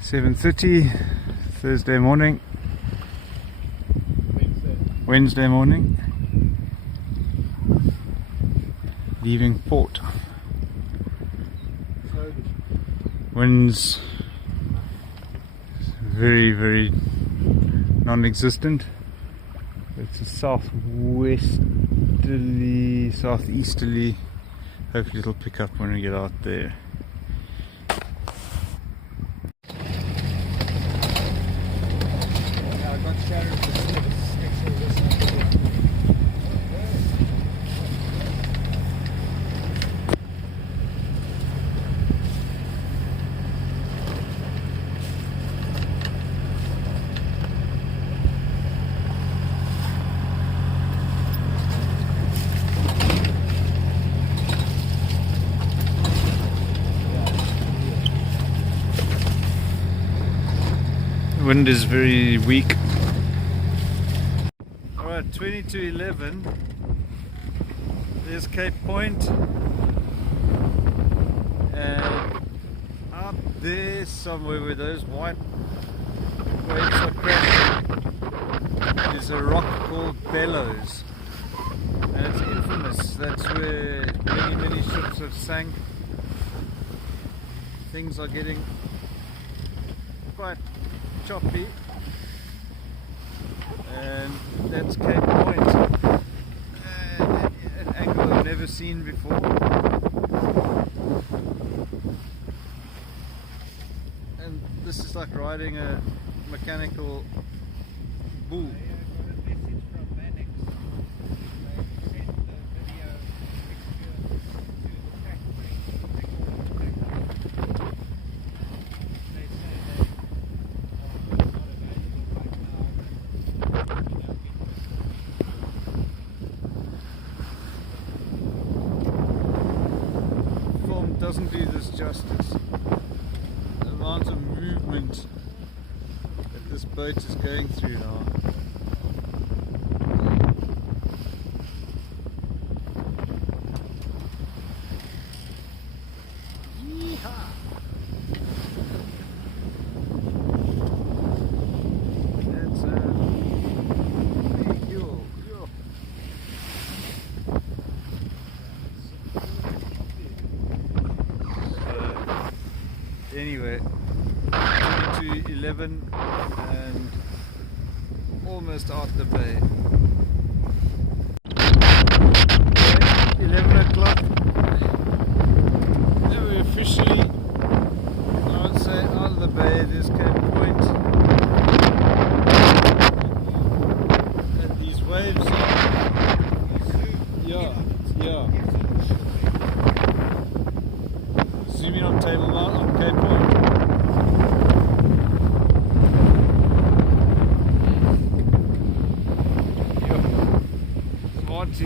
7:30 Thursday morning, Wednesday morning, leaving port. Winds very non-existent. It's a southwesterly, southeasterly. Hopefully it'll pick up when we get out there. Wind is very weak. Alright, 20 to 11. There's Cape Point. And up there somewhere where those white waves are crashing is a rock called Bellows. And it's infamous. That's where many ships have sank. Things are getting quite choppy, and that's Cape Point, an angle I've never seen before, and this is like riding a mechanical bull. Doesn't do this justice. The amount of movement that this boat is going through now. Yeehaw! That's anyway, 20 to 11 and almost out the bay. 11 o'clock. Now we're officially, I would say, out of the bay. There's Cape Point. And these waves are, yeah. Zooming on Table Mountain on Cape Point. It's hard to.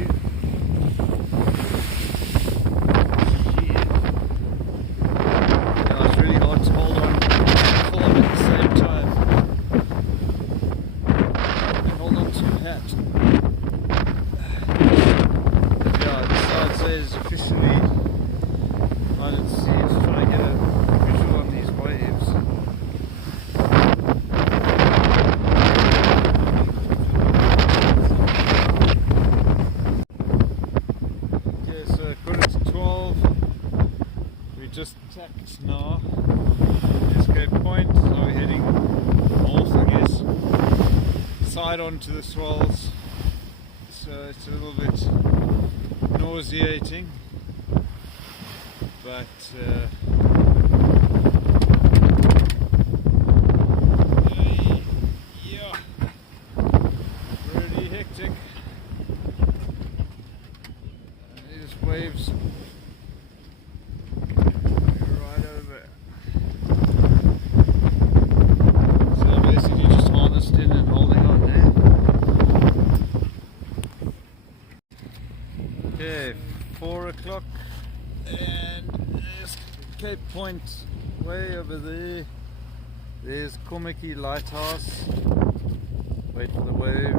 Yeah, it's really hard to hold on at the same time. And hold on to your hat. Yeah, this I'd say is officially. I didn't see it, trying to get a visual on these waves. Okay, so 11:45. We just tacked now. There's Cape Point, so we're heading north, I guess. Side onto the swells. So it's a little bit nauseating. But yeah, pretty hectic. These waves right over. So basically just harnessed in and holding on there. Okay, 4 o'clock. And there's Cape Point way over there. There's Komiki Lighthouse. Wait for the wave.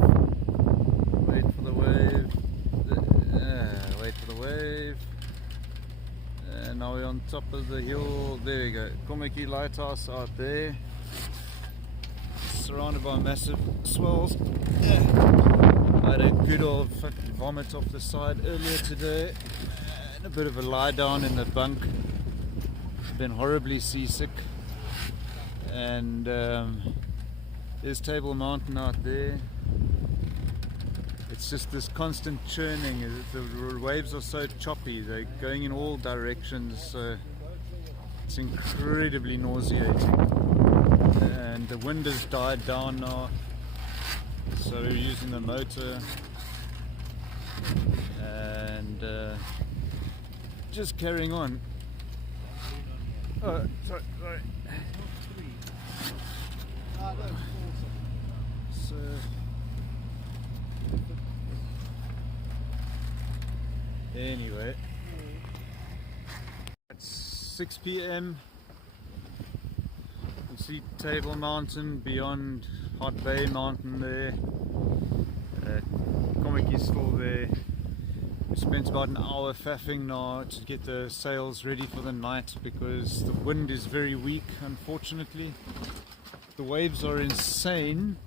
Wait for the wave. Wait for the wave. And now we're on top of the hill. There we go. Komiki Lighthouse out there. Surrounded by massive swells. I had a good old fucking vomit off the side earlier today. And a bit of a lie down in the bunk. Been horribly seasick. And there's Table Mountain out there. It's just this constant churning. The waves are so choppy, they're going in all directions, so it's incredibly nauseating. And the wind has died down now, so we're using the motor and just carrying on. Oh, sorry. So anyway, it's 6 p.m. You see Table Mountain beyond Hot Bay Mountain there. Komiki's still there. We spent about an hour faffing now to get the sails ready for the night because the wind is very weak, unfortunately. The waves are insane,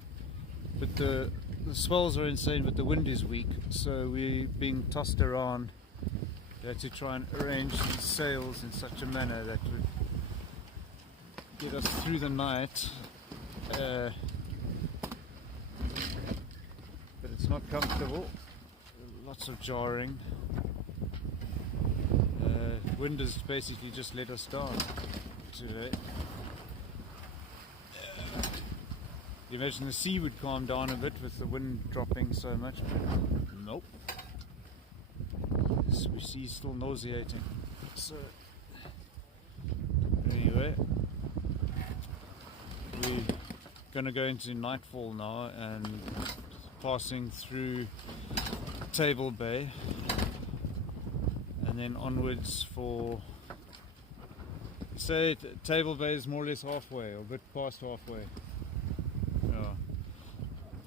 but the swells are insane, but the wind is weak, so we're being tossed around to try and arrange these sails in such a manner that would get us through the night. But it's not comfortable. Lots of jarring. Wind has basically just let us down today. You imagine the sea would calm down a bit with the wind dropping so much. Nope. The sea's still nauseating. So anyway, we're gonna go into nightfall now and passing through Table Bay and then onwards for, say Table Bay is more or less halfway or a bit past halfway.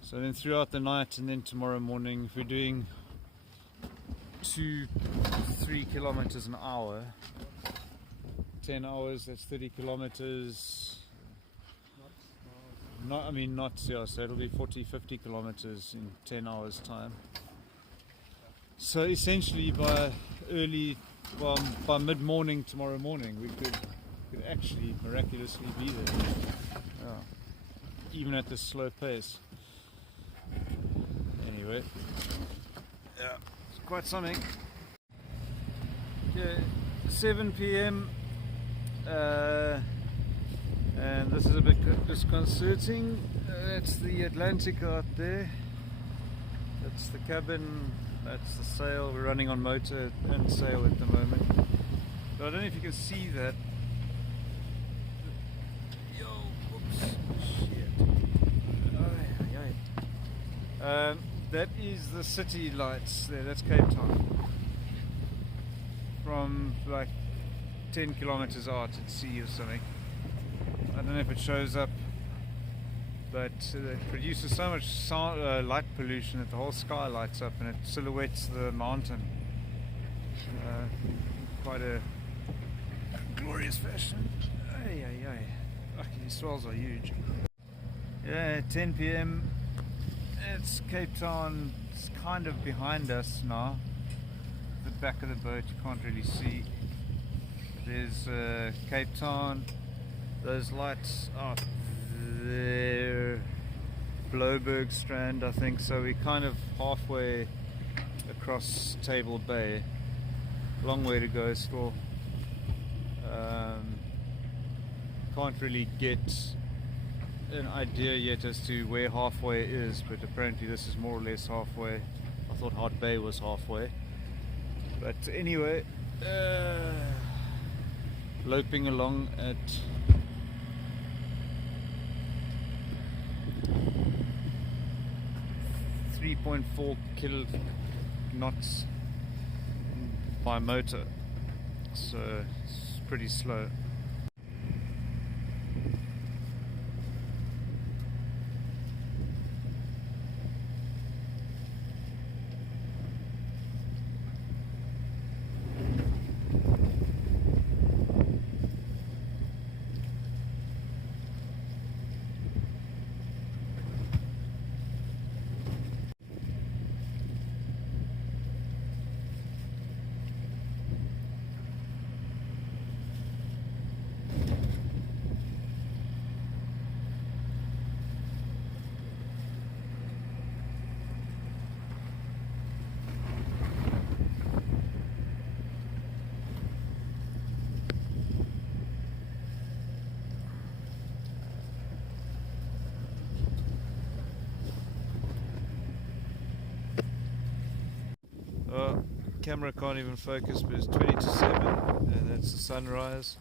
So then throughout the night and then tomorrow morning, if we're doing 2-3 kilometers an hour, 10 hours, that's 30 kilometers. Knots, yeah, so it'll be 40-50 kilometers in 10 hours time. So essentially by mid-morning tomorrow morning we could actually miraculously be there, even at this slow pace. Anyway, yeah, it's quite something. Okay, 7 p.m. And this is a bit disconcerting. That's the Atlantic out there. That's the cabin. That's the sail. We're running on motor and sail at the moment. But I don't know if you can see that. Yo, whoops, shit. That is the city lights there. That's Cape Town. From like 10 kilometers out at sea or something. I don't know if it shows up, but it produces so much light pollution that the whole sky lights up and it silhouettes the mountain. Quite a glorious fashion. Lucky these swells are huge. Yeah, 10 p.m. It's Cape Town. It's kind of behind us now. The back of the boat you can't really see. There's Cape Town. Those lights are there. Bloberg Strand, I think. So we're kind of halfway across Table Bay. Long way to go still. Can't really get an idea yet as to where halfway is, but apparently this is more or less halfway. I thought Hot Bay was halfway. But anyway, loping along at 3.4 knots by motor, so it's pretty slow. camera can't even focus, but it's 20 to 7, and that's the sunrise.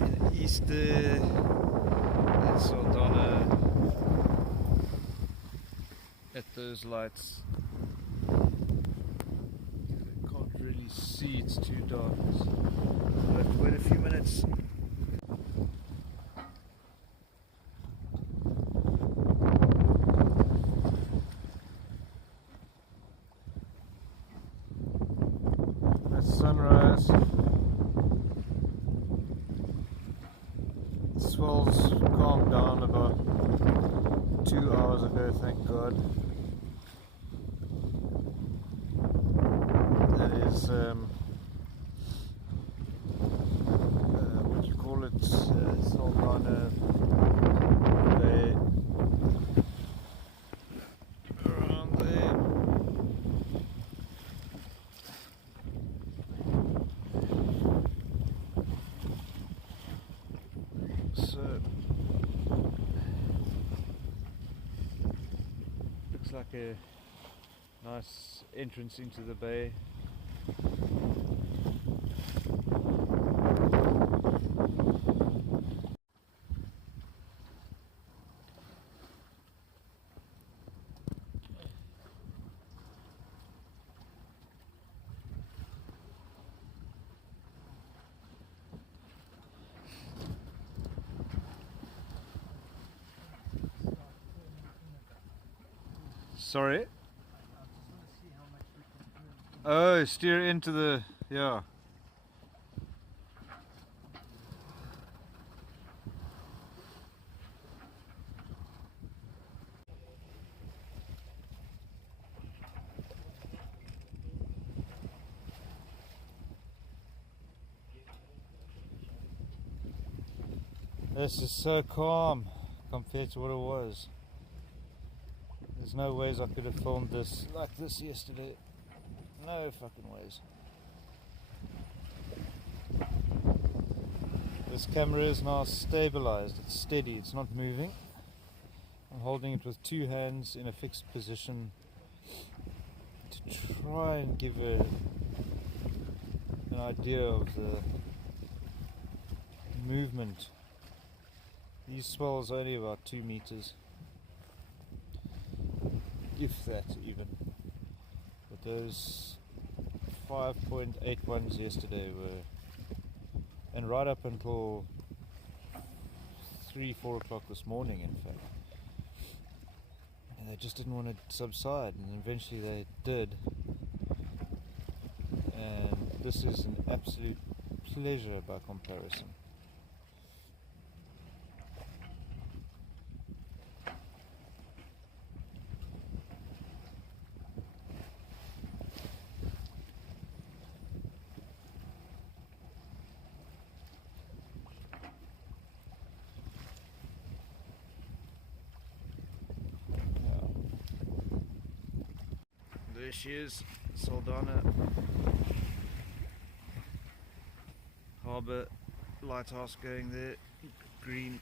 In the east there, that's Saldhana at those lights. I can't really see, it's too dark. So I'll have to wait a few minutes. Sunrise. The swells calmed down about 2 hours ago, thank God. That is what do you call it? Saldhana Bay. Around there. So looks like a nice entrance into the bay. Sorry? Oh, steer into the, yeah. This is so calm compared to what it was. There's no ways I could have filmed this like this yesterday. No fucking ways. This camera is now stabilized, it's steady, it's not moving. I'm holding it with two hands in a fixed position to try and give an idea of the movement. These swells are only about 2 meters. If that even. But those 5.81s yesterday were, and right up until 3-4 o'clock this morning in fact, and they just didn't want to subside, and eventually they did, and this is an absolute pleasure by comparison. There she is, Saldhana Harbour lighthouse going there, green.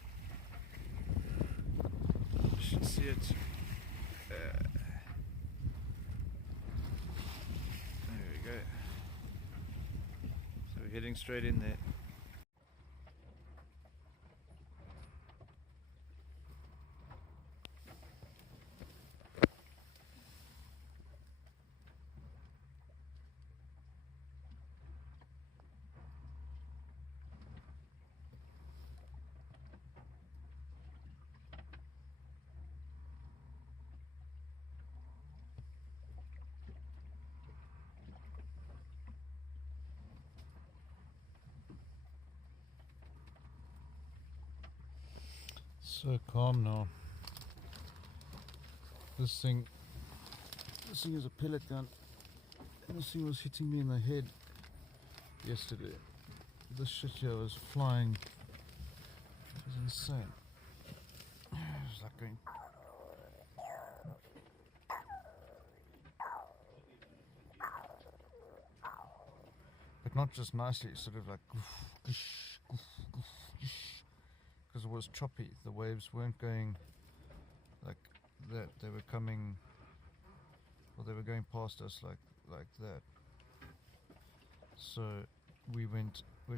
You should see it. There we go. So we're heading straight in there. So calm now. This thing is a pellet gun. This thing was hitting me in the head yesterday. This shit here was flying. It was insane. It was like going. But not just nicely, sort of like because it was choppy. The waves weren't going like that, they were coming well, they were going past us like that. So we'd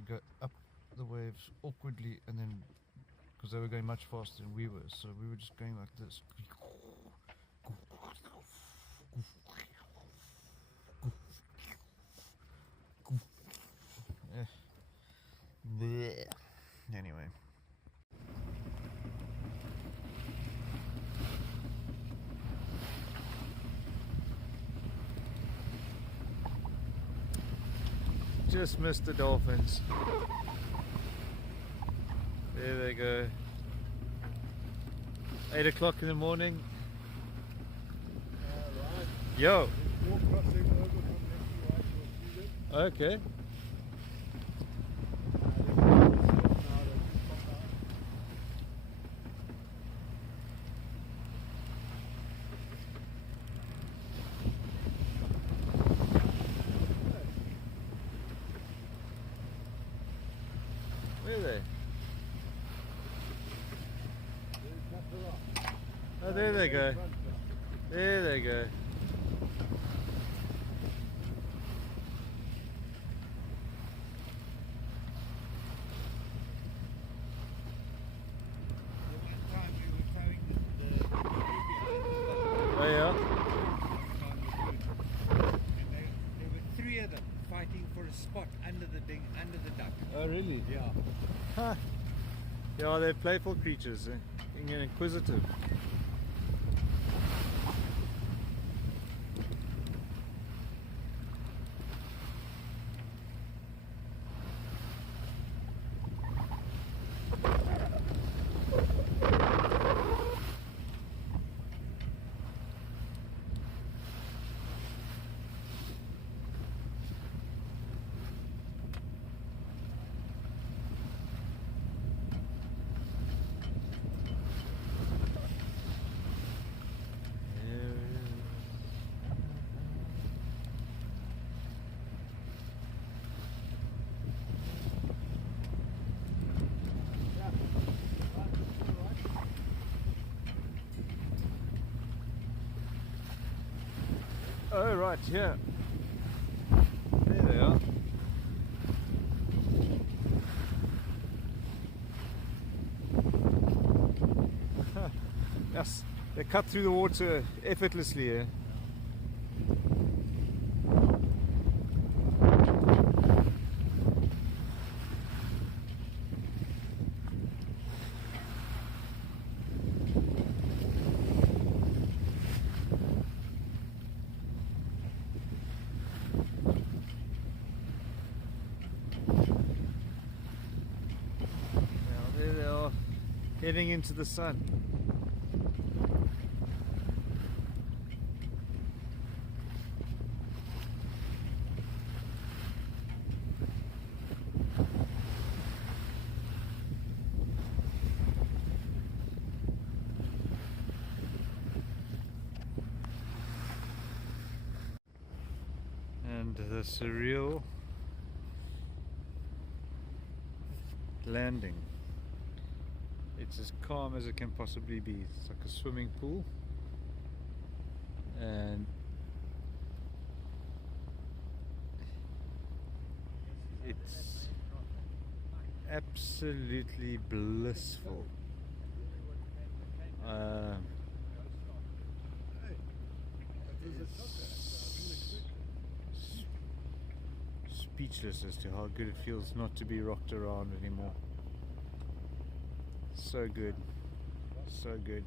go up the waves awkwardly, and then because they were going much faster than we were, so we were just going like this. Anyway. Just missed the dolphins. There they go. 8 o'clock in the morning. Right. Yo. Walk crossing over from left to right, you'll see it. Okay. Where are they? Oh, there they go. There they go. Oh yeah? And there were three of them fighting for a spot under the duck. Oh really? Yeah. Huh. Yeah, they're playful creatures, and inquisitive. Oh right, yeah. There they are. Yes, they cut through the water effortlessly here. There they are, heading into the sun. And the surreal landing. It's as calm as it can possibly be. It's like a swimming pool, and it's absolutely blissful. Speechless as to how good it feels not to be rocked around anymore. So good, so good.